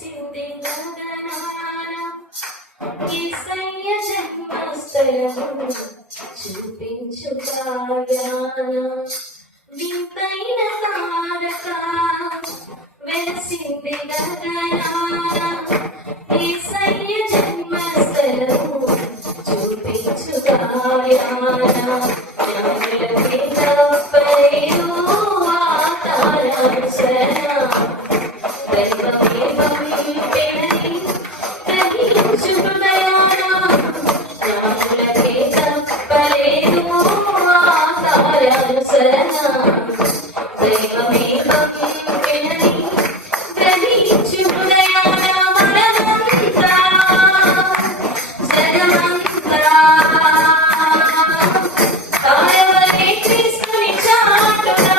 వెలసింది గగనాన యేసయ్య జన్మస్థలము చూపించు కాయాన వింతైన తారక వెలసింది గగనాన యేసయ్య జన్మస్థలము చూపించు కాయాన జ్ఞానులకే తప్పలేదు ఆ తారానుసరణ దైవమే పంపెనని గ్రహించు హృదయాన జ్ఞానులకే తప్పలేదు ఆ తారానుసరణ దైవమే పంపెనని గ్రహించు హృదయాన మనమంతా జగమంతా తాయవలే క్రీస్తుని చాటునా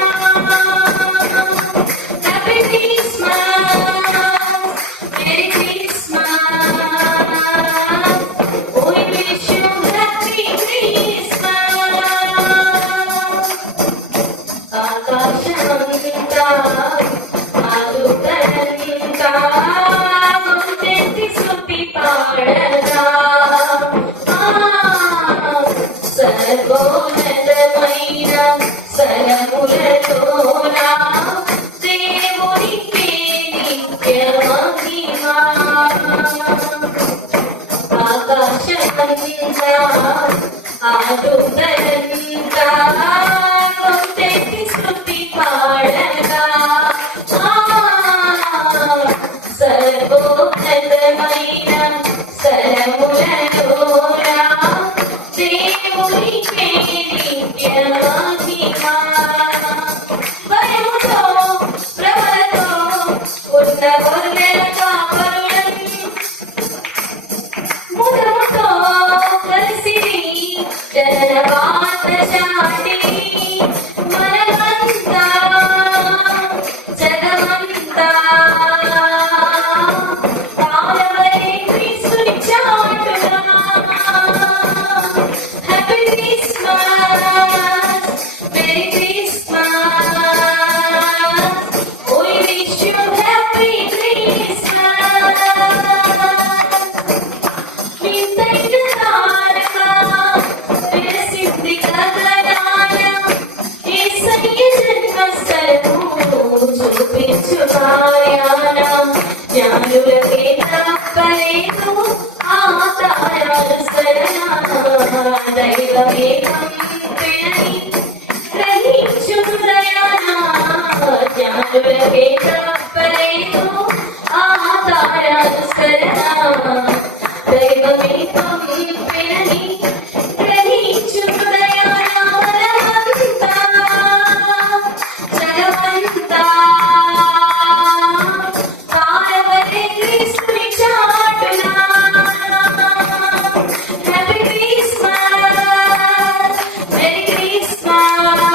happy Christmas merry Christmas we wish you happy Christmas ఆకాశమంతా ఆలుకలంతా ముందెత్తి స్తుతి పాడగా సర్వోన్నతమైన స్వరములతోన దేవునికే నిత్య మహిమా ఆకాశమంతా ఆలుకలంతా ముందెత్తి స్తుతి పాడగా సర్వోన్నతమైన స్వరములతోన దేవునికే నిత్య మహిమా భయముతో భ్రమలతో ఉన్న గొర్రెల కాపరులను ముదముతో కలిసిరి జనన వార్త చాటిరి మనమంతా జగమంతా తాళవలే క్రీస్తుని చాటునా happy Christmas merry Christmas we wish you happy Christmas వింతైన తారక వెలసింది గగనాన యేసయ్య జన్మస్థలము చూపించు కాయాన జ్ఞానులకే తప్పలేదు ఆ తారానుసరణ దైవమే పంపెనని గ్రహించు హృదయాన జ్ఞానులకే తప్పలేదు ఆ తారానుసరణ దైవమే పంపెనని గ్రహించు హృదయాన మనమంతా జగమంతా తారవలే క్రీస్తుని చాటునా happy Christmas merry Christmas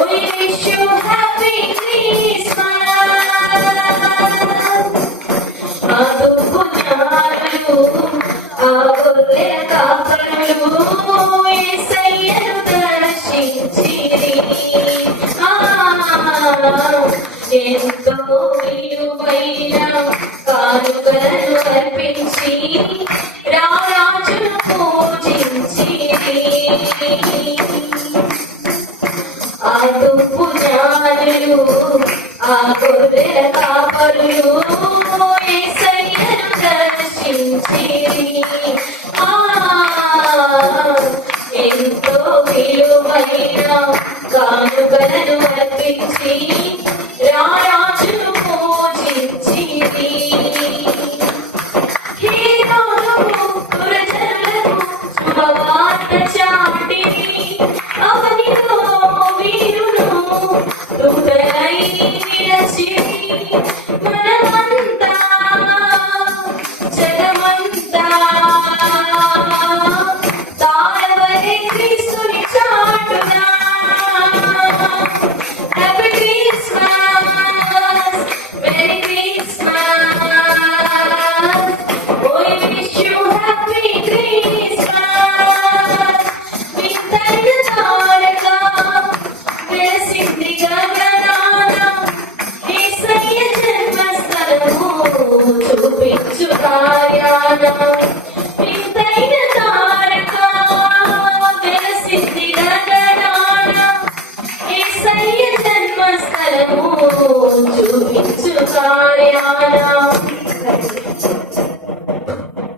we wish you happy Christmas ఆదుపు జ్ఞానులు ఆ గొర్రెల కాపరులు యేసయ్యను దర్శించిరి ఎంతో విలువైన కానుకలను అర్పించి రారాజును పూజించిరి ఆదుపు జ్ఞానులు ఆ గొర్రెల కాపరులు యేసయ్యను దర్శించిరి ఎంతో విలువైన కానుకలను అర్పించి రారాజును పూజించిరి హేరోదు పురజనులకు శుభవార్త చాటిరి అవనిలో వీరులు దూతలై నిలచిరి మనమంతా జగమంతా తెలంగాణ యేసయ్య జన్మస్థలము చూపించు కార్యాన